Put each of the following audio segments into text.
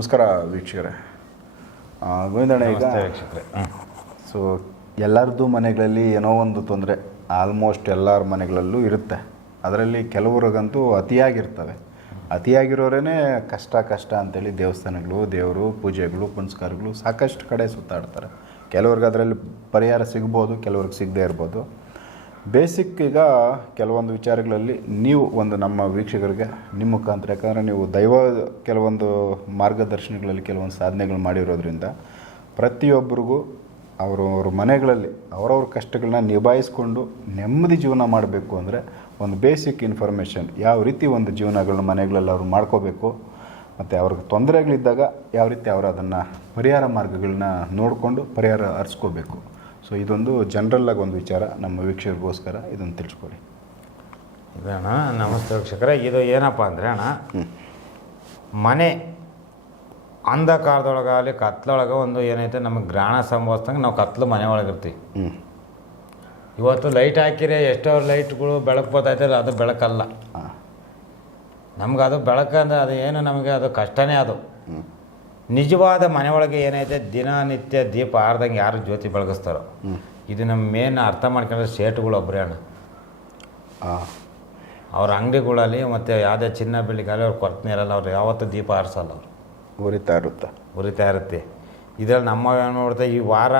ನಮಸ್ಕಾರ ವೀಕ್ಷಕರೇ. ಗೋವಿಂದಣ್ಣ ಈಗ ವೀಕ್ಷಕರೇ. ಸೊ ಎಲ್ಲರದ್ದು ಮನೆಗಳಲ್ಲಿ ಏನೋ ಒಂದು ತೊಂದರೆ ಆಲ್ಮೋಸ್ಟ್ ಎಲ್ಲರ ಮನೆಗಳಲ್ಲೂ ಇರುತ್ತೆ. ಅದರಲ್ಲಿ ಕೆಲವ್ರಿಗಂತೂ ಅತಿಯಾಗಿರ್ತವೆ. ಅತಿಯಾಗಿರೋರೇ ಕಷ್ಟ ಕಷ್ಟ ಅಂತೇಳಿ ದೇವಸ್ಥಾನಗಳು ದೇವರು ಪೂಜೆಗಳು ಪುನಸ್ಕಾರಗಳು ಸಾಕಷ್ಟು ಕಡೆ ಸುತ್ತಾಡ್ತಾರೆ. ಕೆಲವ್ರಿಗೆ ಅದರಲ್ಲಿ ಪರಿಹಾರ ಸಿಗ್ಬೋದು ಕೆಲವ್ರಿಗೆ ಸಿಗದೇ ಇರ್ಬೋದು. ಬೇಸಿಕ್ ಈಗ ಕೆಲವೊಂದು ವಿಚಾರಗಳಲ್ಲಿ ನೀವು ಒಂದು ನಮ್ಮ ವೀಕ್ಷಕರಿಗೆ ನಿಮ್ಮ ಮುಖಾಂತರ, ಯಾಕಂದರೆ ನೀವು ದೈವ ಕೆಲವೊಂದು ಮಾರ್ಗದರ್ಶನಗಳಲ್ಲಿ ಕೆಲವೊಂದು ಸಾಧನೆಗಳು ಮಾಡಿರೋದ್ರಿಂದ ಪ್ರತಿಯೊಬ್ಬರಿಗೂ ಅವರವ್ರ ಮನೆಗಳಲ್ಲಿ ಅವರವ್ರ ಕಷ್ಟಗಳನ್ನ ನಿಭಾಯಿಸ್ಕೊಂಡು ನೆಮ್ಮದಿ ಜೀವನ ಮಾಡಬೇಕು ಅಂದರೆ ಒಂದು ಬೇಸಿಕ್ ಇನ್ಫಾರ್ಮೇಷನ್ ಯಾವ ರೀತಿ ಒಂದು ಜೀವನಗಳನ್ನ ಮನೆಗಳಲ್ಲಿ ಅವರು ಮಾಡ್ಕೋಬೇಕು, ಮತ್ತು ಅವ್ರಿಗೆ ತೊಂದರೆಗಳಿದ್ದಾಗ ಯಾವ ರೀತಿ ಅವರು ಅದನ್ನು ಪರಿಹಾರ ಮಾರ್ಗಗಳನ್ನ ನೋಡಿಕೊಂಡು ಪರಿಹಾರ ಅರಿಸ್ಕೋಬೇಕು. ಸೊ ಇದೊಂದು ಜನರಲ್ಲಾಗಿ ಒಂದು ವಿಚಾರ ನಮ್ಮ ವೀಕ್ಷಕರಿಗೋಸ್ಕರ ಇದನ್ನು ತಿಳಿಸ್ಕೊಡಿ. ಇದಣ್ಣ ನಮಸ್ತೆ ವೀಕ್ಷಕರೇ. ಇದು ಏನಪ್ಪ ಅಂದರೆ ಅಣ್ಣ ಮನೆ ಅಂಧಕಾರದೊಳಗಾಗಲಿ ಕತ್ಲೊಳಗೆ ಒಂದು ಏನೈತೆ ನಮಗೆ ಗ್ರಹಣ ಸಂಭವಿಸ್ದಂಗೆ ನಾವು ಕತ್ಲು ಮನೆ ಒಳಗೆ ಇರ್ತೀವಿ. ಇವತ್ತು ಲೈಟ್ ಹಾಕಿರಿ ಎಷ್ಟೋ ಲೈಟ್ಗಳು ಬೆಳಕು ಬರ್ತೈತೆ ಅದು ಬೆಳಕಲ್ಲ. ನಮ್ಗೆ ಅದು ಬೆಳಕಂದ್ರೆ ಅದು ಏನು ನಮಗೆ ಅದು ಕಷ್ಟನೇ ಅದು. ನಿಜವಾದ ಮನೆಯೊಳಗೆ ಏನೈತೆ? ದಿನನಿತ್ಯ ದೀಪ ಆರ್ದಂಗೆ ಯಾರು ಜ್ಯೋತಿ ಬೆಳಗಿಸ್ತಾರೋ? ಇದು ನಮ್ಮ ಮೇನ್ ಅರ್ಥ ಮಾಡ್ಕೊಂಡ್ರೆ ಸೇಟುಗಳು ಒಬ್ಬರೇ ಅಣ್ಣ. ಹಾಂ ಅವ್ರ ಅಂಗಡಿಗಳಲ್ಲಿ ಮತ್ತು ಯಾವುದೇ ಚಿನ್ನ ಬೆಳ್ಳಿಗಾಲಿ ಅವ್ರು ಕೊರತೆ ಇರಲ್ಲ ಅವ್ರು ಯಾವತ್ತೂ ದೀಪ ಆರಿಸಲ್ಲ ಅವರು. ಉರಿತಾ ಇರುತ್ತೆ. ಉರಿತಾ ಇರುತ್ತೆ. ಇದರಲ್ಲಿ ನಮ್ಮ ನೋಡ್ತಾ ಈ ವಾರ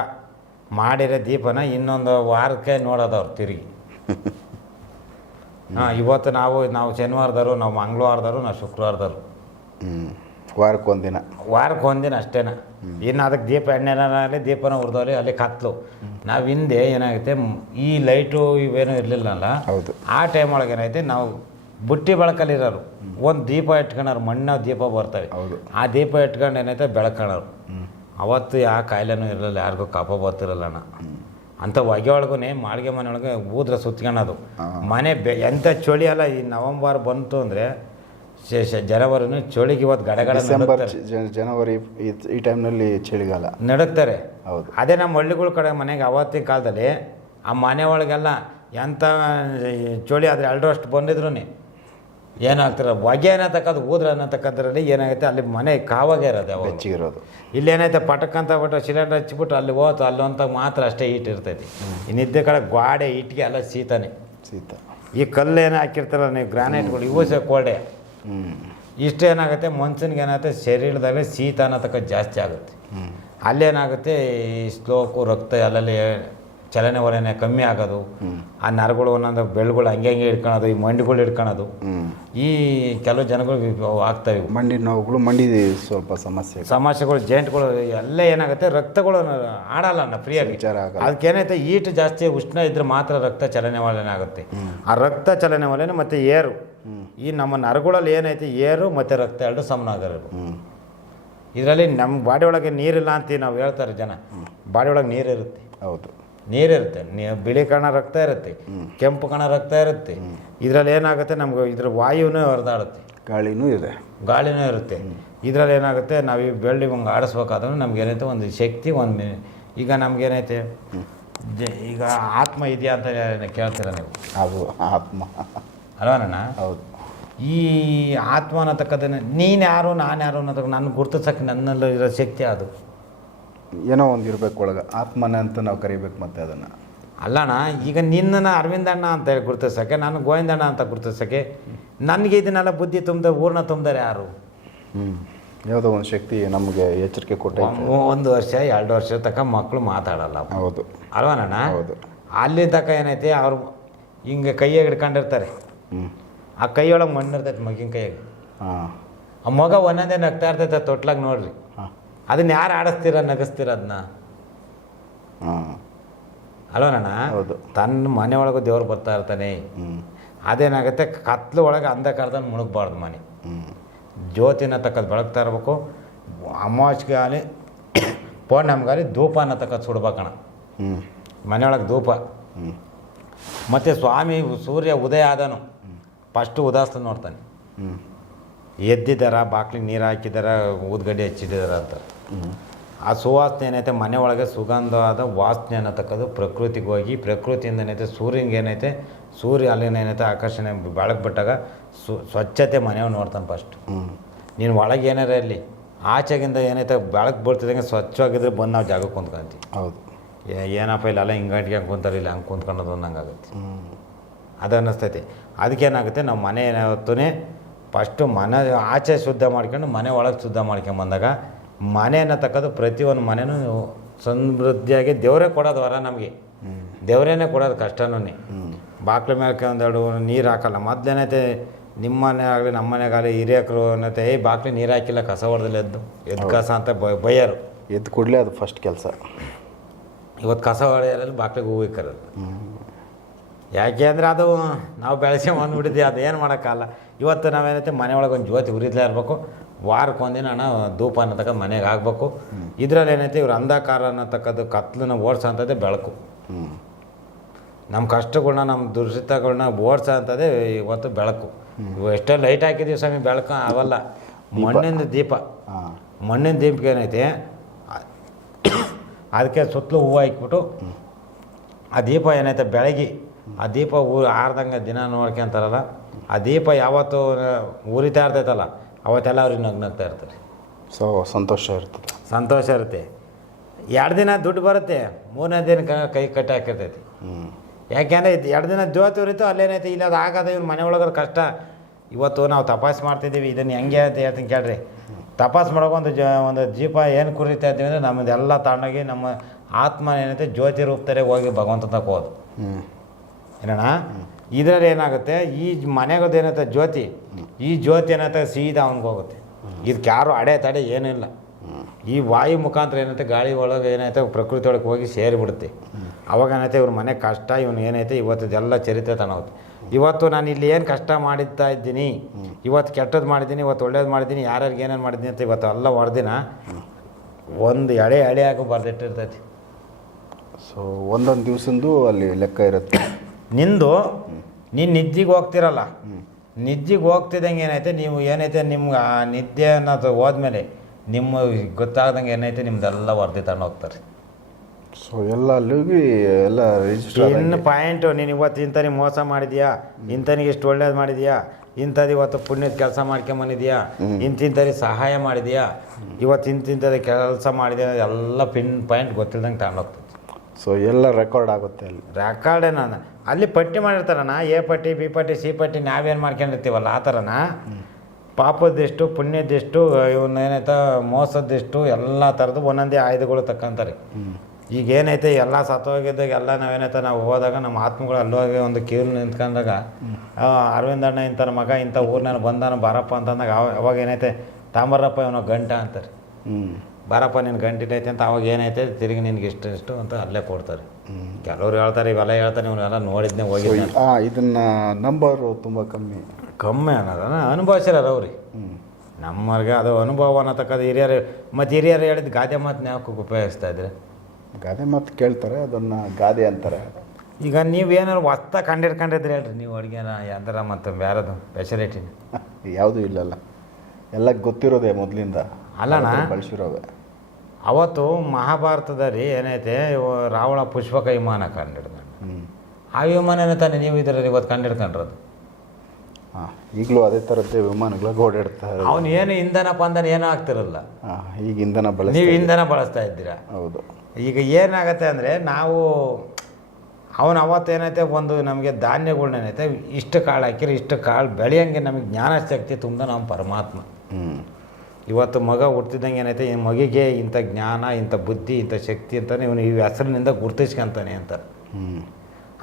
ಮಾಡಿರೋ ದೀಪನ ಇನ್ನೊಂದು ವಾರಕ್ಕೆ ನೋಡೋದು ಅವ್ರು ತಿರುಗಿ. ಹಾಂ ಇವತ್ತು ನಾವು ನಾವು ಶನಿವಾರದವರು ನಾವು ಮಂಗಳವಾರದವರು ನಾವು ಶುಕ್ರವಾರದವರು. ಹ್ಞೂ ವಾರಕ್ಕೊಂದಿನ. ವಾರಕ್ಕೆ ಒಂದಿನ ಅಷ್ಟೇನ? ಇನ್ನು ಅದಕ್ಕೆ ದೀಪ ಎಣ್ಣೆನಾಗಲಿ ದೀಪನ ಉರಿದವ್ರಿ ಅಲ್ಲಿ ಕತ್ಲು. ನಾವು ಹಿಂದೆ ಏನಾಗುತ್ತೆ ಈ ಲೈಟು ಇವೇನು ಇರಲಿಲ್ಲಲ್ಲ ಹೌದು. ಆ ಟೈಮ್ ಒಳಗೆ ಏನೈತೆ ನಾವು ಬುಟ್ಟಿ ಬೆಳಕಲ್ಲಿರೋರು ಒಂದು ದೀಪ ಇಟ್ಕೊಂಡವ್ರು ಮಣ್ಣ ದೀಪ ಬರ್ತವೆ. ಹೌದು. ಆ ದೀಪ ಇಟ್ಕೊಂಡು ಏನೈತೆ ಬೆಳಕೊಳ್ಳೋರು ಅವತ್ತು ಯಾವ ಕಾಯಿಲೆನೂ ಇರಲಿಲ್ಲ ಯಾರಿಗೂ ಕಫ ಬರ್ತಿರಲ್ಲ ಅಣ್ಣ. ಅಂಥ ಹೊಗೆ ಒಳಗೂ ಮಾಳಿಗೆ ಮನೆ ಒಳಗೆ ಊದ್ರೆ ಸುತ್ಕೊಳೋದು ಮನೆ ಬೆ ಎಂಥ ಚಳಿ ಅಲ್ಲ ಈ ನವಂಬರ್ ಬಂತು ಅಂದರೆ ಜನವರಿನೂ ಚಳಿಗೆ ಇವತ್ತು ಗಡಗಡ ಡಿಸೆಂಬರ್ ನಡುಗ್ತಾರೆ. ಜ- ಜನವರಿ ಈ- ಈ ಟೈಮ್ನಲ್ಲಿ ಚಳಿಗಾಲ. ನಡುಗ್ತಾರೆ ಹೌದು. ಅದೇ ನಮ್ಮ ಹಳ್ಳಿಗಳ ಕಡೆ ಮನೆಗೆ ಅವತ್ತಿನ ಕಾಲದಲ್ಲಿ ಆ ಮನೆ ಒಳಗೆಲ್ಲ ಎಂಥ ಚಳಿ ಆದರೆ ಎರಡರಷ್ಟು ಬಂದಿದ್ರು ಏನಾಗ್ತಾರೆ ಹೊಗೆ ಅನ್ನತಕ್ಕದ್ದು ಊದ್ರ ಅನ್ನತಕ್ಕದ್ರಲ್ಲಿ ಏನಾಗುತ್ತೆ? ಅಲ್ಲಿ ಮನೆ ಕಾವಾಗೆ ಇರೋದು ಯಾವಾಗ? ಬೆಚ್ಚಗಿರೋದು. ಇಲ್ಲಿ ಏನೈತೆ ಪಟಕ್ ಅಂತ ಬಿಟ್ಟು ಸಿಲಿಂಡರ್ ಹಚ್ಚಿಬಿಟ್ಟು ಅಲ್ಲಿ ಹೋತು ಅಲ್ಲೊಂತ ಮಾತ್ರ ಅಷ್ಟೇ ಹೀಟ್ ಇರ್ತೈತಿ. ಇನ್ನಿದ್ದ ಕಡೆ ಗ್ವಾಡೆ ಇಟ್ಟಿಗೆ ಎಲ್ಲ ಶೀತನೇ. ಸೀತ ಈ ಕಲ್ಲು ಏನು ಹಾಕಿರ್ತಾರಲ್ಲ ನೀವು ಗ್ರಾನೈಟ್ಗಳು ಇವು ಸಹ ಕೋಲ್ಡೆ ಹ್ಞೂ ಇಷ್ಟು ಏನಾಗುತ್ತೆ? ಶರೀರದಲ್ಲಿ ಶೀತ ಅನ್ನತಕ್ಕ ಜಾಸ್ತಿ ಆಗುತ್ತೆ. ಹ್ಞೂ ಅಲ್ಲೇನಾಗುತ್ತೆ? ಈ ಸ್ಲೋಕು ರಕ್ತ ಅಲ್ಲಲ್ಲಿ ಚಲನೆ ವಲನೆ ಕಮ್ಮಿ ಆಗೋದು ಆ ನರಗಳು ಒಂದೊಂದು ಬೆಳ್ಗಳು ಹಂಗೆ ಹಂಗೆ ಇಟ್ಕೊಳೋದು ಈ ಮಂಡಿಗಳು ಇಟ್ಕೊಳೋದು ಈ ಕೆಲವು ಜನಗಳು ಆಗ್ತಾವೆ ಮಂಡಿ ನೋವುಗಳು ಮಂಡಿ ಸ್ವಲ್ಪ ಸಮಸ್ಯೆ. ಸಮಸ್ಯೆಗಳು ಜೇಂಟ್ಗಳು ಎಲ್ಲ ಏನಾಗುತ್ತೆ ರಕ್ತಗಳು ಆಡಲ್ಲ ನಾ ಫ್ರೀಯಾಗಿ ಆಗಲ್ಲ. ಅದಕ್ಕೇನೈತೆ ಈಟ್ ಜಾಸ್ತಿ ಉಷ್ಣ ಇದ್ರೆ ಮಾತ್ರ ರಕ್ತ ಚಲನೆ ವಲನೆ ಆಗುತ್ತೆ ಆ ರಕ್ತ ಚಲನೆ ವಲನೆ ಮತ್ತು ಏರು. ಈ ನಮ್ಮ ನರಗಳಲ್ಲಿ ಏನೈತೆ ಏರು ಮತ್ತು ರಕ್ತ ಎರಡು ಸಮನಾಗಿರೋದು. ಇದರಲ್ಲಿ ನಮ್ಮ ಬಾಡಿ ಒಳಗೆ ನೀರಿಲ್ಲ ಅಂತ ನಾವು ಹೇಳ್ತಾರೆ ಜನ. ಬಾಡಿ ಒಳಗೆ ನೀರಿರುತ್ತೆ. ಹೌದು. ನೀರಿರುತ್ತೆ ಬಿಳಿ ಕಣ ರಕ್ತ ಇರುತ್ತೆ. ಕೆಂಪು ಕಣ ರಕ್ತ ಇರುತ್ತೆ. ಇದರಲ್ಲಿ ಏನಾಗುತ್ತೆ ನಮ್ಗೆ ಇದ್ರ ವಾಯುವೂ ಹೊರದಾಡುತ್ತೆ. ಗಾಳಿನೂ ಇದೆ. ಗಾಳಿನೂ ಇರುತ್ತೆ. ಇದರಲ್ಲಿ ಏನಾಗುತ್ತೆ ನಾವು ಈ ಬೆಳ್ಳಿ ಹಂಗೆ ಆಡಿಸ್ಬೇಕಾದ್ರೂ ನಮ್ಗೆ ಏನೈತೆ ಒಂದು ಶಕ್ತಿ ಒಂದು ಈಗ ನಮ್ಗೇನೈತೆ ಈಗ ಆತ್ಮ ಇದೆಯಾ ಅಂತ ಕೇಳ್ತೀರ ನೀವು? ಅದು ಆತ್ಮ. ಅಲ್ವಾನಣ್ಣ ಹೌದು. ಈ ಆತ್ಮ ಅನ್ನತಕ್ಕದನ್ನ ನೀನು ಯಾರು ನಾನು ಯಾರು ಅನ್ನೋದಕ್ಕೆ ನಾನು ಗುರುತಿಸಕ್ಕೆ ನನ್ನಲ್ಲಿ ಇರೋ ಶಕ್ತಿ ಅದು. ಏನೋ ಒಂದು ಇರಬೇಕು ಒಳಗೆ. ಆತ್ಮನ ಅಂತ ನಾವು ಕರಿಬೇಕು ಮತ್ತೆ ಅದನ್ನು. ಅಲ್ಲಣ್ಣ ಈಗ ನಿನ್ನನ್ನು ಅರವಿಂದಣ್ಣ ಅಂತ ಹೇಳಿ ಗುರುತಿಸೋಕೆ ನಾನು ಗೋವಿಂದಣ್ಣ ಅಂತ ಗುರುತಿಸೋಕ್ಕೆ ನನಗೆ ಇದನ್ನೆಲ್ಲ ಬುದ್ಧಿ ತುಂಬಿದ ಊರ್ನ ತುಂಬಿದಾರೆ ಯಾರು? ಹ್ಞೂ ಯಾವುದೋ ಒಂದು ಶಕ್ತಿ ನಮಗೆ ಎಚ್ಚರಿಕೆ ಕೊಟ್ಟೆ ಒಂದು ವರ್ಷ ಎರಡು ವರ್ಷ ತನಕ ಮಕ್ಕಳು ಮಾತಾಡಲ್ಲ ಹೌದು. ಅಲ್ವಾನಣ್ಣ ಹೌದು. ಅಲ್ಲಿ ತನಕ ಏನೈತಿ ಅವ್ರು ಹಿಂಗೆ ಕೈಯಾಗ ಹಿಡ್ಕೊಂಡಿರ್ತಾರೆ. ಹ್ಞೂ ಆ ಕೈಯೊಳಗೆ ಮಣ್ಣಿರ್ತೈತೆ ಮಗಿನ ಕೈಯಾಗ. ಹಾಂ. ಆ ಮಗ ಒಂದೊಂದೇ ನಗ್ತಾ ಇರ್ತೈತೆ ತೊಟ್ಲಾಗ ನೋಡ್ರಿ. ಅದನ್ನ ಯಾರು ಆಡಿಸ್ತೀರ ನಗಿಸ್ತೀರ ಅದನ್ನ ಅಲೋ ಅಲ್ವನಣ್ಣ ಹೌದು. ತನ್ನ ಮನೆ ಒಳಗೆ ದೇವ್ರು ಬರ್ತಾ ಇರ್ತಾನೆ. ಹ್ಞೂ ಅದೇನಾಗುತ್ತೆ ಕತ್ಲು ಒಳಗೆ ಅಂಧಕಾರದಲ್ಲಿ ಮುಳುಗಬಾರ್ದು ಮನೆ. ಹ್ಞೂ ಜ್ಯೋತಿನ ತಕ್ಕದ್ದು ಬೆಳಗ್ತಾ ಇರಬೇಕು ಅಮಾವಾಸ್ಗೆ ಆಗಲಿ ಪೌರ್ಣಮಿಗಾಲಿ ಧೂಪ ಅನ್ನತಕ್ಕದ್ದು ಸುಡ್ಬೇಕಣ. ಹ್ಞೂ ಮನೆಯೊಳಗೆ ಧೂಪ. ಹ್ಞೂ ಮತ್ತು ಸ್ವಾಮಿ ಸೂರ್ಯ ಉದಯ ಆದನು. ಫಸ್ಟು ಉದಾಸ್ತ ನೋಡ್ತಾನೆ. ಹ್ಞೂ ಎದ್ದಿದ್ದಾರ ಬಾಕ್ಲಿಗೆ ನೀರು ಹಾಕಿದಾರ ಊದ್ಗಡ್ಡೆ ಹಚ್ಚಿದ್ದಾರ ಅಂತ. ಹ್ಞೂ ಆ ಸುವಾಸನೆ ಏನೈತೆ? ಮನೆ ಒಳಗೆ ಸುಗಂಧವಾದ ವಾಸನೆ ಅನ್ನತಕ್ಕದ್ದು ಪ್ರಕೃತಿಗೆ ಹೋಗಿ ಪ್ರಕೃತಿಯಿಂದ ಏನೈತೆ? ಸೂರ್ಯನಿಗೆ ಏನೈತೆ? ಸೂರ್ಯ ಅಲ್ಲಿನ ಏನೈತೆ? ಆಕರ್ಷಣೆ ಬೆಳಗ್ಗೆ ಬಿಟ್ಟಾಗ ಸು ಸ್ವಚ್ಛತೆ ಮನೆಯವ್ನು ನೋಡ್ತಾನೆ ಫಸ್ಟ್ ಹ್ಞೂ ನೀನು ಒಳಗೆ ಏನಾರ ಇರಲಿ ಆಚೆಗಿಂದ ಏನೈತೆ ಬೆಳಗ್ಗೆ ಬೀಳ್ತಿದಂಗೆ ಸ್ವಚ್ಛವಾಗಿದ್ರೆ ಬಂದು ನಾವು ಜಾಗಕ್ಕೆ ಕುಂತ್ಕೊಂತೀವಿ. ಹೌದು. ಏನಪ್ಪ ಇಲ್ಲೆಲ್ಲ ಹಿಂಗಂಟಿಗೆ ಹಂಗೆ ಕುಂತಾರೆ ಇಲ್ಲ ಹಂಗೆ ಕುಂತ್ಕೊಳ್ಳೋದು ಅನ್ನಂಗೆ ಆಗುತ್ತೆ ಹ್ಞೂ ಅದು ಅನ್ನಿಸ್ತೈತಿ. ಅದಕ್ಕೇನಾಗುತ್ತೆ ನಾವು ಮನೆ ಯಾವತ್ತೂ ಫಸ್ಟು ಮನೆ ಆಚೆ ಶುದ್ಧ ಮಾಡ್ಕೊಂಡು ಮನೆ ಒಳಗೆ ಶುದ್ಧ ಮಾಡ್ಕೊಂಬಂದಾಗ ಮನೆಯನ್ನು ತಕ್ಕದು ಪ್ರತಿಯೊಂದು ಮನೆಯೂ ಸಮೃದ್ಧಿಯಾಗಿ ದೇವರೇ ಕೊಡೋದು ವರ ನಮಗೆ. ದೇವರೇನೆ ಕೊಡೋದು ಕಷ್ಟನೂ ಬಾಕ್ಲ ಮೇಲೆ ಒಂದೆರಡು ನೀರು ಹಾಕಲ್ಲ. ಮೊದಲೇನೈತೆ ನಿಮ್ಮ ಮನೆ ಆಗಲಿ ನಮ್ಮ ಮನೆಗಾಗಲಿ ಹಿರಿಯಕರು ಅನ್ನತ್ತೆ ಏಯ್ ಬಾಕ್ಲಿ ನೀರು ಹಾಕಿಲ್ಲ ಕಸ ಹೊಡೆದಿಲ್ಲ ಎದ್ದು ಎದ್ದು ಕಸ ಅಂತ ಬಯ್ಯರು. ಎದ್ದು ಕೂಡಲೇ ಅದು ಫಸ್ಟ್ ಕೆಲಸ. ಇವತ್ತು ಕಸ ಹೊಡೆಯಲ್ಲಿ ಬಾಕ್ಲಿಗೆ ಹೂವು ಇಕ್ಕರೋದು. ಯಾಕೆ ಅಂದರೆ ಅದು ನಾವು ಬೆಳೆಸಿ ಬಂದ್ಬಿಟ್ಟಿದ್ವಿ ಅದೇನು ಏನು ಮಾಡೋಕ್ಕಲ್ಲ. ಇವತ್ತು ನಾವೇನೈತೆ ಮನೆ ಒಳಗೆ ಒಂದು ಜ್ಯೋತಿ ಉರಿದ್ಲೇ ಇರಬೇಕು. ವಾರಕ್ಕೆ ಒಂದಿನ ಹಣ ಧೂಪ ಅನ್ನತಕ್ಕ ಮನೆಗೆ ಆಗಬೇಕು ಇದರಲ್ಲಿ ಏನೈತೆ ಇವ್ರು ಅಂಧಕಾರ ಅನ್ನತಕ್ಕದ್ದು ಕತ್ಲನ್ನ ಓಡಿಸೋಂಥದ್ದೇ ಬೆಳಕು. ನಮ್ಮ ಕಷ್ಟಗಳನ್ನ ನಮ್ಮ ದುರ್ಸಿತಗಳನ್ನ ಓಡಿಸೋ ಅಂಥದ್ದೇ ಇವತ್ತು ಬೆಳಕು. ಇವು ಎಷ್ಟೋ ಲೈಟ್ ಹಾಕಿದ್ದೀವಿ ಸ್ವಾಮಿ ಬೆಳಕು ಅವಲ್ಲ. ಮಣ್ಣಿಂದ ದೀಪ. ಮಣ್ಣಿನ ದೀಪಕ್ಕೆ ಏನೈತೆ ಅದಕ್ಕೆ ಸುತ್ತಲೂ ಹೂವು ಹಾಕಿಬಿಟ್ಟು ಆ ದೀಪ ಏನೈತೆ ಬೆಳಗ್ಗೆ ಆ ದೀಪ ಹೂ ಆರ್ದಂಗೆ ದಿನ ನೋಡ್ಕೊಂತಾರಲ್ಲ ಆ ದೀಪ ಯಾವತ್ತು ಉರಿತಾ ಇರ್ತೈತಲ್ಲ ಅವತ್ತೆಲ್ಲ ಅವ್ರಿಗೆ ನಗ್ನಗ್ತಾ ಇರ್ತಾರೆ ಸೊ ಸಂತೋಷ ಇರ್ತದೆ. ಸಂತೋಷ ಇರುತ್ತೆ. ಎರಡು ದಿನ ದುಡ್ಡು ಬರುತ್ತೆ ಮೂರನೇ ದಿನ ಕೈ ಕಟ್ಟಿ ಹಾಕಿರ್ತೈತಿ. ಹ್ಞೂ ಯಾಕೆಂದರೆ ಇದು ಎರಡು ದಿನ ಜ್ಯೋತಿ ಉರಿತು ಅಲ್ಲೇನೈತಿ ಇಲ್ಲ ಅದು ಆಗದೆ ಇವ್ನ ಮನೆ ಒಳಗಡೆ ಕಷ್ಟ. ಇವತ್ತು ನಾವು ತಪಾಸ್ ಮಾಡ್ತಿದ್ದೀವಿ ಇದನ್ನು ಹೆಂಗೆ ಅಂತ ಹೇಳ್ತೀನಿ ಕೇಳ್ರಿ. ತಪಾಸ್ ಮಾಡೋಕೆ ಒಂದು ಜ ಒಂದು ಜೀಪ ಏನು ಕುರಿತಾ ಇದ್ದೀವಿ ಅಂದರೆ ನಮ್ಮದೆಲ್ಲ ತಣ್ಣಗೆ ನಮ್ಮ ಆತ್ಮ ಏನೈತೆ ಜ್ಯೋತಿ ರೂಪದಲ್ಲಿ ಹೋಗಿ ಭಗವಂತನ ಹೋದ ಏನಣ್ಣ? ಇದರಲ್ಲಿ ಏನಾಗುತ್ತೆ? ಈ ಮನೆಗದು ಏನೈತೆ ಜ್ಯೋತಿ, ಈ ಜ್ಯೋತಿ ಏನತ್ತ ಸೀದಾ ಹೋಗುತ್ತೆ. ಇದಕ್ಕೆ ಯಾರು ಅಡೆ ತಡೆ ಏನಿಲ್ಲ. ಈ ವಾಯು ಮುಖಾಂತರ ಏನೈತೆ, ಗಾಳಿ ಒಳಗೆ ಏನೈತೆ, ಪ್ರಕೃತಿ ಒಳಗೆ ಹೋಗಿ ಸೇರಿಬಿಡುತ್ತೆ. ಅವಾಗ ಏನೈತೆ, ಇವ್ರ ಮನೆ ಕಷ್ಟ, ಇವನು ಏನೈತೆ ಇವತ್ತದೆಲ್ಲ ಚರಿತ್ರೆ ತನೋಗುತ್ತೆ ಇವತ್ತು ನಾನು ಇಲ್ಲಿ ಏನು ಕಷ್ಟ ಮಾಡುತ್ತಾ ಇದ್ದೀನಿ, ಇವತ್ತು ಕೆಟ್ಟದ್ದು ಮಾಡಿದ್ದೀನಿ, ಇವತ್ತು ಒಳ್ಳೇದು ಮಾಡಿದ್ದೀನಿ, ಯಾರ್ಯಾರಿಗೆ ಏನೇನು ಮಾಡಿದ್ದೀನಿ ಅಂತ ಇವತ್ತು ಎಲ್ಲ ಹೊಡೆದಿನ ಒಂದು ಎಳೆ ಎಳೆ ಹಾಕಿ ಬರ್ದಿಟ್ಟಿರ್ತೈತಿ. ಸೊ ಒಂದೊಂದು ದಿವ್ಸದ್ದು ಅಲ್ಲಿ ಲೆಕ್ಕ ಇರುತ್ತೆ. ನಿಂದು ನೀನು ನಿದ್ದಿಗೆ ಹೋಗ್ತಿರಲ್ಲ. ನಿದ್ದಿಗೆ ಹೋಗ್ತಿದ್ದಂಗೆ ಏನೈತೆ? ನೀವು ಏನೈತೆ? ನಿಮ್ಗೆ ಆ ನಿದ್ದೆ ಅನ್ನೋದು ಹೋದ್ಮೇಲೆ ನಿಮ್ಮ ಗೊತ್ತಾಗ್ದಂಗೆ ಏನೈತೆ? ನಿಮ್ದೆಲ್ಲ ವರದಿ ತಗೊಂಡು ಹೋಗ್ತಾರೆ. ಸೊ ಎಲ್ಲ ಅಲ್ಲಿಗೆ ಎಲ್ಲ ರಿಜಿಸ್ಟರ್ ಇನ್ನು ಪಾಯಿಂಟು ನೀನು ಇವತ್ತು ಇಂಥನಿಗೆ ಮೋಸ ಮಾಡಿದ್ಯಾ? ಇಂಥನಿಗೆ ಇಷ್ಟು ಒಳ್ಳೇದು ಮಾಡಿದ್ಯಾ? ಇಂಥದ್ದು ಇವತ್ತು ಪುಣ್ಯದ ಕೆಲಸ ಮಾಡ್ಕೊಂಬಂದಿದ್ಯಾ ಇಂತಿಂಥರಿಗೆ ಸಹಾಯ ಮಾಡಿದ್ಯಾ? ಇವತ್ತು ಇಂತಿಂಥದ್ದು ಕೆಲಸ ಮಾಡಿದ್ಯಾ ಎಲ್ಲ ಪಿನ್ ಪಾಯಿಂಟ್ ಗೊತ್ತಿಲ್ದಂಗೆ ತಗೊಂಡೋಗ್ತದೆ ಸೊ ಎಲ್ಲ ರೆಕಾರ್ಡ್ ಆಗುತ್ತೆ ಅಲ್ಲಿ. ರೆಕಾರ್ಡೇ ನಾನು ಅಲ್ಲಿ ಪಟ್ಟಿ ಮಾಡಿರ್ತಾರಣ್ಣ ಎ ಪಟ್ಟಿ ಬಿ ಪಟ್ಟಿ ಸಿ ಪಟ್ಟಿ ನಾವೇನು ಮಾಡ್ಕೊಂಡಿರ್ತೀವಲ್ಲ ಆ ಥರನ? ಪಾಪದೆಷ್ಟು ಪುಣ್ಯದೆಷ್ಟು ಇವನ್ನ ಏನೈತೆ ಮೋಸದ್ದೆಷ್ಟು ಎಲ್ಲ ಥರದ್ದು ಒಂದೊಂದೇ ಆಯುಧಗಳು ತಕ್ಕಂತಾರೆ. ಈಗ ಏನೈತೆ ಎಲ್ಲ ಸತ್ತೋಗಿದ್ದಾಗ ಎಲ್ಲ ನಾವೇನೈತೆ ನಾವು ಹೋದಾಗ ನಮ್ಮ ಆತ್ಮಗಳು ಅಲ್ಲೋಗಿ ಒಂದು ಕೀಲು ನಿಂತ್ಕೊಂಡಾಗ ಅರವಿಂದ ಅಣ್ಣ ಇಂಥ ಮಗ ಇಂಥ ಊರಿನ ಬಂದಾನ ಬಾರಪ್ಪ ಅಂತಂದಾಗ ಅವ ಅವಾಗ ಏನೈತೆ ತಾಮರಪ್ಪ ಇವನ ಗಂಟ ಅಂತಾರೆ. ಹ್ಞೂ ಬಾರಪ್ಪ ನಿನ್ನ ಗಂಟಿಲೈತೆ ಅಂತ ಅವಾಗ ಏನೈತೆ ತಿರುಗಿ ನಿನ್ಗೆ ಇಷ್ಟು ಇಷ್ಟು ಅಂತ ಅಲ್ಲೇ ಕೊಡ್ತಾರೆ. ಕೆಲವ್ರು ಹೇಳ್ತಾರೆ ಇವೆಲ್ಲ ಹೇಳ್ತಾರೆ ಇವನ್ನೆಲ್ಲ ನೋಡಿದ್ನೆ ಹೋಗಿ ಇದನ್ನ ನಂಬರು ತುಂಬ ಕಮ್ಮಿ. ಕಮ್ಮಿ ಅನ್ನೋದನ್ನ ಅನುಭವಿಸಿರ ಅವ್ರಿ. ನಮ್ಮವ್ರಿಗೆ ಅದು ಅನುಭವ ಅನ್ನತಕ್ಕಂಥ ಹಿರಿಯರು ಮತ್ತು ಹಿರಿಯರು ಹೇಳಿದ ಗಾದೆ ಮಾತನ್ನ ಯಾಕೆ ಉಪಯೋಗಿಸ್ತಾ ಇದ್ರೆ? ಗಾದೆ ಮಾತು ಕೇಳ್ತಾರೆ ಅದನ್ನು ಗಾದೆ ಅಂತಾರೆ. ಈಗ ನೀವು ಏನಾರು ಹೊಸ್ತ ಕಂಡಿಡ್ಕೊಂಡಿದ್ರಿ ಹೇಳ್ರಿ ನೀವು ಅಡುಗೆನ ಯಾವ್ದಾರ ಮತ್ತು ಬೇರೆದು ಸ್ಪೆಷಲಿಟಿ ಯಾವುದೂ ಇಲ್ಲಲ್ಲ. ಎಲ್ಲ ಗೊತ್ತಿರೋದೆ ಮೊದಲಿಂದ. ಅಲ್ಲಣ್ಣ. ಬಳಸಿರೋವೆ. ಅವತ್ತು ಮಹಾಭಾರತದಲ್ಲಿ ಏನೈತೆ ಇವ ರಾವಣ ಪುಷ್ಪಕ ವಿಮಾನ ಹ್ಞೂ ಆ ವಿಮಾನನೇ ತಾನೇ ನೀವು ಇದರಲ್ಲಿ ಇವತ್ತು ಕಂಡಿಡ್ಕೊಂಡ್ರದು. ಹಾಂ ಈಗಲೂ ಅದೇ ಥರದ್ದೇ ವಿಮಾನಗಳು ಓಡಾಡ್ತಾರೆ ಅವನು ಏನು ಇಂಧನ ಪಂದನ ಏನೂ ಆಗ್ತಿರಲ್ಲ. ಹಾಂ ಈಗ ಇಂಧನ ನೀವು ಇಂಧನ ಬಳಸ್ತಾ ಇದ್ದೀರಾ. ಹೌದು. ಈಗ ಏನಾಗತ್ತೆ ಅಂದರೆ ನಾವು ಅವನು ಅವತ್ತೇನೈತೆ ಒಂದು ನಮಗೆ ಧಾನ್ಯಗಳನ್ನೇನೈತೆ ಇಷ್ಟು ಕಾಳು ಹಾಕಿರಿ ಇಷ್ಟು ಕಾಳು ಬೆಳೆಯಂಗೆ ನಮಗೆ ಜ್ಞಾನಶಕ್ತಿ ತುಂಬ ನಮ್ಮ ಪರಮಾತ್ಮ. ಹ್ಞೂ ಇವತ್ತು ಮಗ ಹುಡ್ತಿದ್ದಂಗೆ ಏನೈತೆ? ಈ ಮಗಿಗೆ ಇಂಥ ಜ್ಞಾನ ಇಂಥ ಬುದ್ಧಿ ಇಂಥ ಶಕ್ತಿ ಅಂತಾನೆ ಇವನು ಈ ಹೆಸರಿನಿಂದ ಗುರ್ತಿಸ್ಕೊಂತಾನೆ ಅಂತ. ಹ್ಞೂ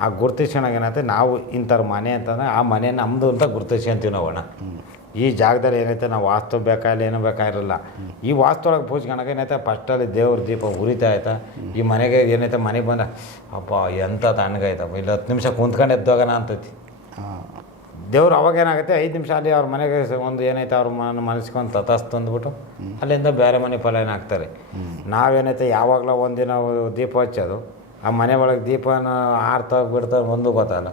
ಆ ಗುರ್ತಿಸ್ಕೊಳಾಗ ಏನೈತೆ? ನಾವು ಇಂಥರ ಮನೆ ಅಂತಂದ್ರೆ ಆ ಮನೆ ನಮ್ಮದು ಅಂತ ಗುರ್ತಿಸ್ಕೊಂತೀವಿ ನಾವು ಅಣ್ಣ. ಈ ಜಾಗದಲ್ಲಿ ಏನೈತೆ? ನಾವು ವಾಸ್ತು ಬೇಕಾಗಿಲ್ಲ ಏನೂ ಬೇಕಾಗಿರಲ್ಲ ಈ ವಾಸ್ತುವೊಳಗೆ ಪೂಜ್ಕೊಳಕ್ಕೆ ಏನೈತೆ? ಫಸ್ಟಲ್ಲಿ ದೇವ್ರ ದೀಪ ಉರಿತಾ ಆಯ್ತಾ ಈ ಮನೆಗೆ ಏನೈತೆ? ಮನೆಗೆ ಬಂದ ಅಪ್ಪ ಎಂಥ ತಣ್ಣಗಾಯ್ತಪ್ಪ. ಇಲ್ಲಿ ಹತ್ತು ನಿಮಿಷ ಕುಂತ್ಕೊಂಡು ಎದ್ದೋಗೋಣ ಅಂತೈತಿ. ದೇವ್ರು ಅವಾಗ ಏನಾಗುತ್ತೆ ಐದು ನಿಮಿಷ ಅಲ್ಲಿ ಅವ್ರ ಮನೆಗೆ ಒಂದು ಏನೈತೆ ಅವ್ರ ಮನ ಮನಸ್ಕೊಂಡು ತತಸ್ತು ತಂದುಬಿಟ್ಟು ಅಲ್ಲಿಂದ ಬೇರೆ ಮನೆ ಪಲಾಯನ ಹಾಕ್ತಾರೆ. ನಾವೇನೈತೆ ಯಾವಾಗಲೂ ಒಂದಿನ ದೀಪ ಹಚ್ಚೋದು ಆ ಮನೆ ಒಳಗೆ ದೀಪನ ಆರ್ತಾ ಬಿಡ್ತಾ ಒಂದು ಗೊತ್ತಲ್ಲ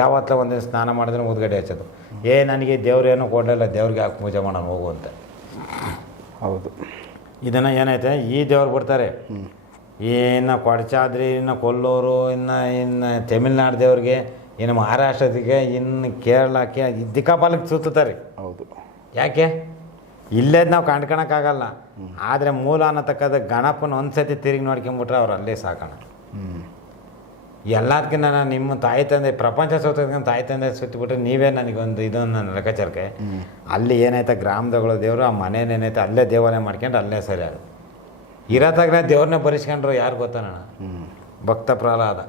ಯಾವತ್ತಲ ಒಂದಿನ ಸ್ನಾನ ಮಾಡಿದ್ರೆ ಉದ್ಗಡೆ ಹಚ್ಚೋದು. ಏ ನನಗೆ ದೇವ್ರು ಏನೂ ಕೊಡಲಿಲ್ಲ ದೇವ್ರಿಗೆ ಯಾಕೆ ಪೂಜೆ ಮಾಡೋಣ ಹೋಗು ಅಂತ. ಹೌದು. ಇದನ್ನು ಏನೈತೆ ಈ ದೇವ್ರು ಬಿಡ್ತಾರೆ. ಇನ್ನು ಕೊಡಚಾದ್ರಿ ಇನ್ನು ಕೊಲ್ಲೂರು ಇನ್ನು ಇನ್ನು ತಮಿಳ್ನಾಡು ದೇವ್ರಿಗೆ ಇನ್ನು ಮಹಾರಾಷ್ಟ್ರದಿಗೆ ಇನ್ನು ಕೇರಳಕ್ಕೆ ಈ ದಿಕ್ಕಾಪಾಲಕ್ಕೆ ಸುತ್ತಾರೆ ಹೌದು. ಯಾಕೆ? ಇಲ್ಲೇದು ನಾವು ಕಂಡ್ಕೊಳಕ್ಕಾಗಲ್ಲ ಆದರೆ ಮೂಲ ಅನ್ನತಕ್ಕದ ಗಣಪನ ಒಂದ್ಸತಿ ತಿರುಗಿ ನೋಡ್ಕೊಂಬಿಟ್ರೆ ಅವ್ರು ಅಲ್ಲೇ ಸಾಕೋಣ. ಹ್ಞೂ ಎಲ್ಲದಕ್ಕಿಂತ ನಾನು ನಿಮ್ಮ ತಾಯಿ ತಂದೆ ಪ್ರಪಂಚ ಸುತ್ತೋದಕ್ಕಿಂತ ತಾಯಿ ತಂದೆ ಸುತ್ತಿಬಿಟ್ರೆ ನೀವೇ ನನಗೊಂದು ಇದೊಂದು ನನ್ನ ಲೆಕ್ಕಾಚಾರಕ್ಕೆ. ಅಲ್ಲಿ ಏನೈತೆ ಗ್ರಾಮದಗಳು ದೇವರು ಆ ಮನೇನೇನೈತೆ ಅಲ್ಲೇ ದೇವಾಲಯ ಮಾಡ್ಕೊಂಡು ಅಲ್ಲೇ ಸರಿ ಇರೋ ಇರತ್ತಾಗ ದೇವ್ರನ್ನೇ ಬರೆಸ್ಕೊಂಡ್ರು ಯಾರು ಗೊತ್ತಾನ ಭಕ್ತ ಪ್ರಹ್ಲಾದ.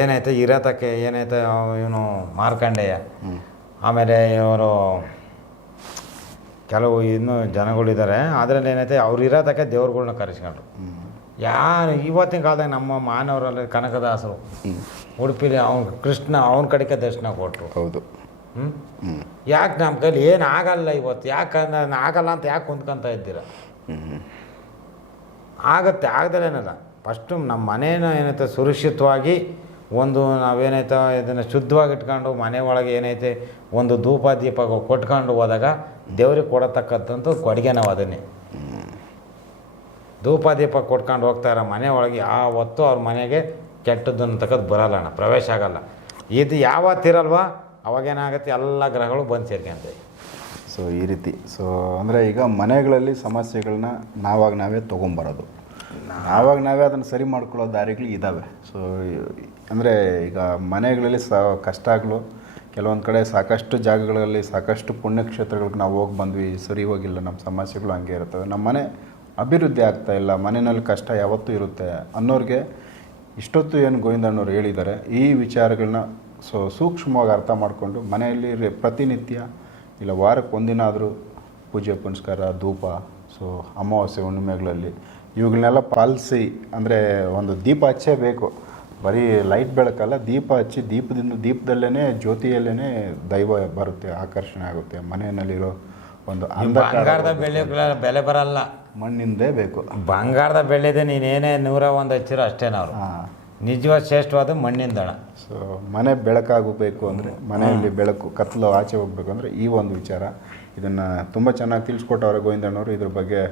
ಏನೈತೆ ಇರತಕ್ಕೆ ಏನೈತೆ ಇವನು ಮಾರ್ಕಂಡೆಯ. ಆಮೇಲೆ ಇವರು ಕೆಲವು ಇನ್ನೂ ಜನಗಳಿದ್ದಾರೆ. ಅದರಲ್ಲಿ ಏನೈತೆ ಅವ್ರು ಇರೋದಕ್ಕೆ ದೇವ್ರುಗಳ್ನ ಕರೆಸ್ಕೊಂಡ್ರು. ಯಾರು ಇವತ್ತಿನ ಕಾಲದಾಗ ನಮ್ಮ ಮಾನವರಲ್ಲಿ ಕನಕದಾಸರು ಉಡುಪಿಲಿ ಅವ್ನು ಕೃಷ್ಣ ಅವನ ಕಡೆಗೆ ದರ್ಶನ ಕೊಟ್ಟರು ಹೌದು. ಯಾಕೆ ನಮ್ಮ ಕೈಲಿ ಏನು ಆಗಲ್ಲ ಇವತ್ತು? ಯಾಕೆ ನಾನು ಆಗಲ್ಲ ಅಂತ ಯಾಕೆ ಕುಂತ್ಕೊಂತ ಇದ್ದೀರ? ಆಗುತ್ತೆ ಆಗತ್ತೆ ಆಗದಲ್ಲೇನಲ್ಲ. ಫಸ್ಟು ನಮ್ಮ ಮನೇನ ಏನೈತೆ ಸುರಕ್ಷಿತವಾಗಿ ಒಂದು ನಾವೇನೈತೆ ಇದನ್ನು ಶುದ್ಧವಾಗಿ ಇಟ್ಕೊಂಡು ಮನೆ ಒಳಗೆ ಏನೈತೆ ಒಂದು ಧೂಪ ದೀಪ ಕೊಟ್ಕೊಂಡು ಹೋದಾಗ ದೇವ್ರಿಗೆ ಕೊಡತಕ್ಕಂಥದ್ದು ಕೊಡುಗೆ ನಾವು ಅದನ್ನೇ. ಧೂಪ ದೀಪ ಕೊಟ್ಕೊಂಡು ಹೋಗ್ತಾರ ಮನೆ ಒಳಗೆ ಯಾವತ್ತೂ ಅವ್ರ ಮನೆಗೆ ಕೆಟ್ಟದ್ದು ಅಂತಕ್ಕದ್ದು ಬರಲ್ಲ ಅಣ್ಣ, ಪ್ರವೇಶ ಆಗಲ್ಲ. ಇದು ಯಾವತ್ತಿರಲ್ವಾ ಅವಾಗೇನಾಗುತ್ತೆ? ಎಲ್ಲ ಗ್ರಹಗಳು ಬಂದು ಸೇರ್ಕೊಂತ ಸೊ ಈ ರೀತಿ. ಸೊ ಅಂದರೆ ಈಗ ಮನೆಗಳಲ್ಲಿ ಸಮಸ್ಯೆಗಳನ್ನ ನಾವಾಗ ನಾವೇ ತೊಗೊಂಬರೋದು. ಆವಾಗ ನಾವೇ ಅದನ್ನು ಸರಿ ಮಾಡ್ಕೊಳ್ಳೋ ದಾರಿಗಳು ಇದ್ದಾವೆ ಸೊ ಅಂದರೆ ಈಗ ಮನೆಗಳಲ್ಲಿ ಸ ಕಷ್ಟಗಳು, ಕೆಲವೊಂದು ಕಡೆ ಸಾಕಷ್ಟು ಜಾಗಗಳಲ್ಲಿ ಸಾಕಷ್ಟು ಪುಣ್ಯಕ್ಷೇತ್ರಗಳಿಗೆ ನಾವು ಹೋಗಿ ಬಂದ್ವಿ, ಸರಿ ಹೋಗಿಲ್ಲ ನಮ್ಮ ಸಮಸ್ಯೆಗಳು ಹಂಗೆ ಇರ್ತವೆ ನಮ್ಮ ಮನೆ ಅಭಿವೃದ್ಧಿ ಆಗ್ತಾ ಇಲ್ಲ, ಮನೆಯಲ್ಲಿ ಕಷ್ಟ ಯಾವತ್ತೂ ಇರುತ್ತೆ ಅನ್ನೋರಿಗೆ ಇಷ್ಟೊತ್ತು ಏನು ಗೋವಿಂದಣ್ಣವ್ರು ಹೇಳಿದ್ದಾರೆ, ಈ ವಿಚಾರಗಳನ್ನ ಸೊ ಸೂಕ್ಷ್ಮವಾಗಿ ಅರ್ಥ ಮಾಡಿಕೊಂಡು ಮನೆಯಲ್ಲಿ ಪ್ರತಿನಿತ್ಯ ಇಲ್ಲ ವಾರಕ್ಕೆ ಒಂದಿನ ಆದರೂ ಪೂಜೆ, ಪುನಸ್ಕಾರ, ಧೂಪ, ಸೊ ಅಮಾವಾಸ್ಯೆ ಹುಣ್ಣಿಮೆಗಳಲ್ಲಿ ಇವುಗಳನ್ನೆಲ್ಲ ಪಾಲಿಸಿ, ಅಂದರೆ ಒಂದು ದೀಪ ಹಚ್ಚೇ ಬೇಕು. ಬರೀ ಲೈಟ್ ಬೆಳಕಲ್ಲ ದೀಪ ಹಚ್ಚಿ ದೀಪದಿಂದ ದೀಪದಲ್ಲೇ ಜ್ಯೋತಿಯಲ್ಲೇ ದೈವ ಬರುತ್ತೆ ಆಕರ್ಷಣೆ ಆಗುತ್ತೆ. ಮನೆಯಲ್ಲಿರೋ ಒಂದು ಬಂಗಾರದ ಬೆಳೆ ಬೆಲೆ ಬರಲ್ಲ. ಮಣ್ಣಿಂದೇ ಬೇಕು. ಬಂಗಾರದ ಬೆಳೆದೆ ನೀನೇನೇ ನೂರ ಒಂದು ಹಚ್ಚಿರೋ ಅಷ್ಟೇನ ಅವರು ನಿಜವಾದ ಶ್ರೇಷ್ಠವಾದ ಮಣ್ಣಿಂದಣ ಸೊ ಮನೆ ಬೆಳಕಾಗಬೇಕು ಅಂದರೆ ಮನೆಯಲ್ಲಿ ಬೆಳಕು ಕತ್ತಲು ಆಚೆ ಹೋಗ್ಬೇಕು ಅಂದರೆ ಈ ಒಂದು ವಿಚಾರ. ಇದನ್ನು ತುಂಬ ಚೆನ್ನಾಗಿ ತಿಳಿಸ್ಕೊಟ್ಟವ್ರೆ ಗೋವಿಂದಣ್ಣವರು. ಇದ್ರ ಬಗ್ಗೆ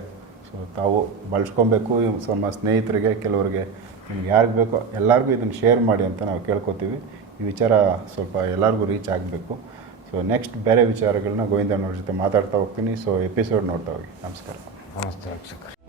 ಸೊ ತಾವು ಬಳಸ್ಕೊಬೇಕು. ನಮ್ಮ ಸ್ನೇಹಿತರಿಗೆ ಕೆಲವರಿಗೆ ನಿಮ್ಗೆ ಯಾರಿಗೆ ಬೇಕೋ ಎಲ್ಲರಿಗೂ ಇದನ್ನು ಶೇರ್ ಮಾಡಿ ಅಂತ ನಾವು ಕೇಳ್ಕೊತೀವಿ. ಈ ವಿಚಾರ ಸ್ವಲ್ಪ ಎಲ್ಲರಿಗೂ ರೀಚ್ ಆಗಬೇಕು. ಸೊ ನೆಕ್ಸ್ಟ್ ಬೇರೆ ವಿಚಾರಗಳನ್ನ ಗೋವಿಂದಣ್ಣವ್ರ ಜೊತೆ ಮಾತಾಡ್ತಾ ಹೋಗ್ತೀನಿ. ಸೊ ಎಪಿಸೋಡ್ ನೋಡ್ತಾ ಹೋಗಿ. ನಮಸ್ಕಾರ. ನಮಸ್ತೆ ವೀಕ್ಷಕರೇ.